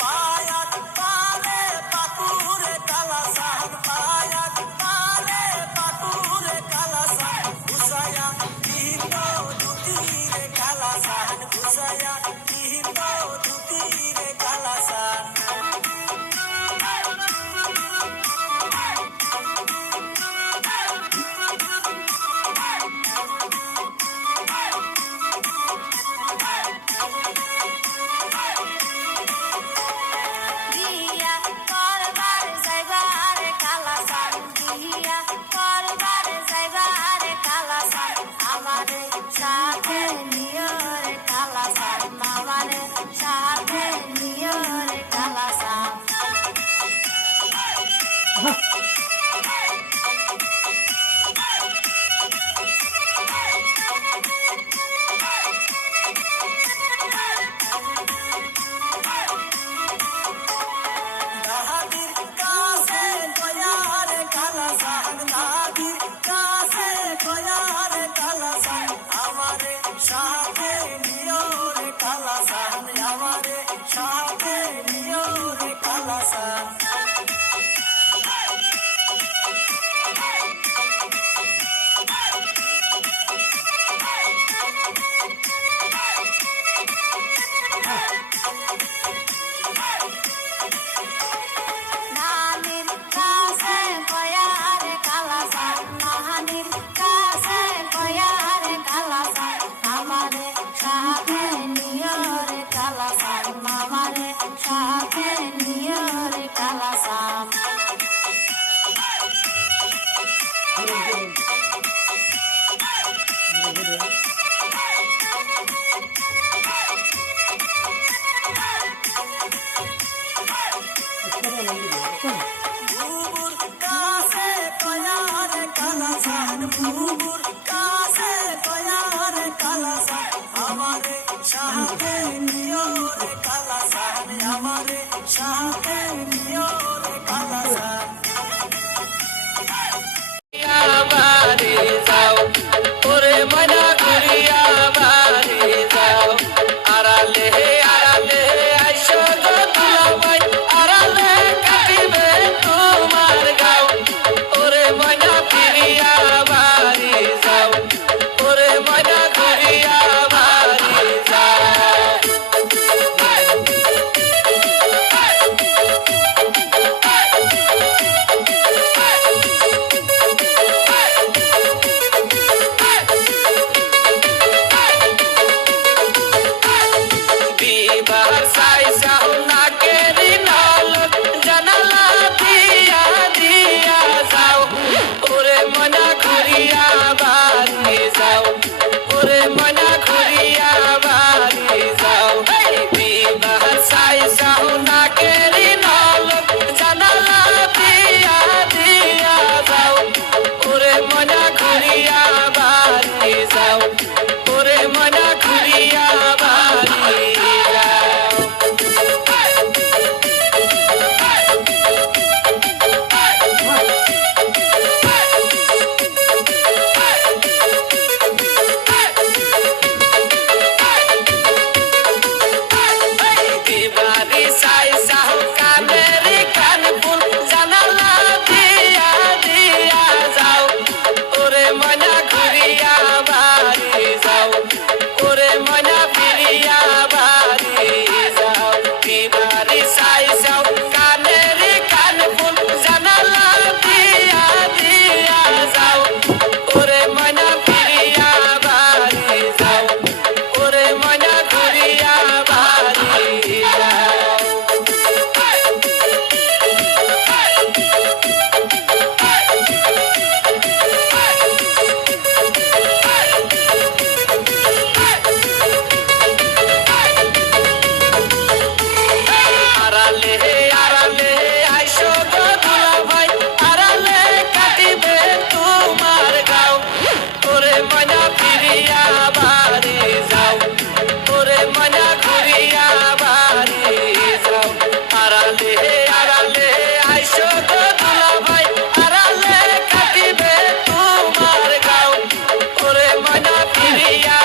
পায়াত পারে পাকুরে কালাসান, পায়াত পারে পাকুরে কালাসান, ঘুষায়া দিহিত দুতিরে কালাসান, ঘুষায়া দিহিত দুতিরে কালাসান। বিয়া করবার যাইবারে কালাসান, বিয়া করবার যাইবারে কালাসান, আমারে সাথে নিও রে কালাসান, আমারে সাথে নিও রে কালাসান। দাদির কাছে কয়ার কালাসান, দাদির কাছে কয়ার কালাসান, আমারে সাথে নিও রে কালাসান, আমারে সাথে নিও রে কালাসান। নানির কাছে কয়ার কালাসান, নানির কাছে কয়ার কালাসান, আমারে সাথে নিও রে কালাসান, আমারে সাথে নিও রে কালাসান। বুবুর কাছে কয়ার কালাসান, বুবুর কাছে কয়ার কালাসান, আমারে সাথে নিও রে কালাসান, আমারে সাথে নিও রে কালাসান। বাড়ি যাও ওরে ময়না ঘুরিয়া বাড়ি যাও, আড়ালে আড়ালে আইসো গো দুলাভাই, আড়ালে কাটিবে তোমার গাও, ওরে ময়না ফিরিয়া বাড়ি যাও, ওরে ময়না ঘুরিয়া বাড়ি যাও। বিবাহ সাইসাও নাকেরি নালক, জানালা দিয়া দিয়া যাও, ওরে ময়না ঘুরিয়া বাড়ি যাও, ওরে ময়না ঘুরিয়া বাড়ি যাও। বিবাহ সাইসাও নাকেরি নালক, জানালা দিয়া দিয়া যাও, ওরে ময়না ঘুরিয়া বাড়ি যাও, ওরে ময়না ঘুরিয়া বাড়ি যাও। দিবারি সাইসাও কানেরি কানপুর, জানালা দিয়া দিয়া যাও, ওরে ময়না ঘুরিয়া বাড়ি যাও, ওরে ময়না ফিরিয়া বাড়ি যাও। দিবারি সাইসাও কানেরি কানপুর, জানালা দিয়া দিয়া যাও, ওরে ময়না ফিরিয়া বাড়ি যাও, ওরে ময়না ঘুরিয়া বাড়ি যাও। আড়ালে আড়ালে আইসো গো দুলাভাই, আড়ালে কাটিবে তোমার গাও, ওরে ময়না ফিরিয়া বাড়ি যাও, ওরে ময়না ঘুরিয়া বাড়ি যাও। আড়ালে আড়ালে আইসো গো দুলাভাই, আড়ালে কাটিবে তোমার গাও, ওরে ময়না ফিরিয়া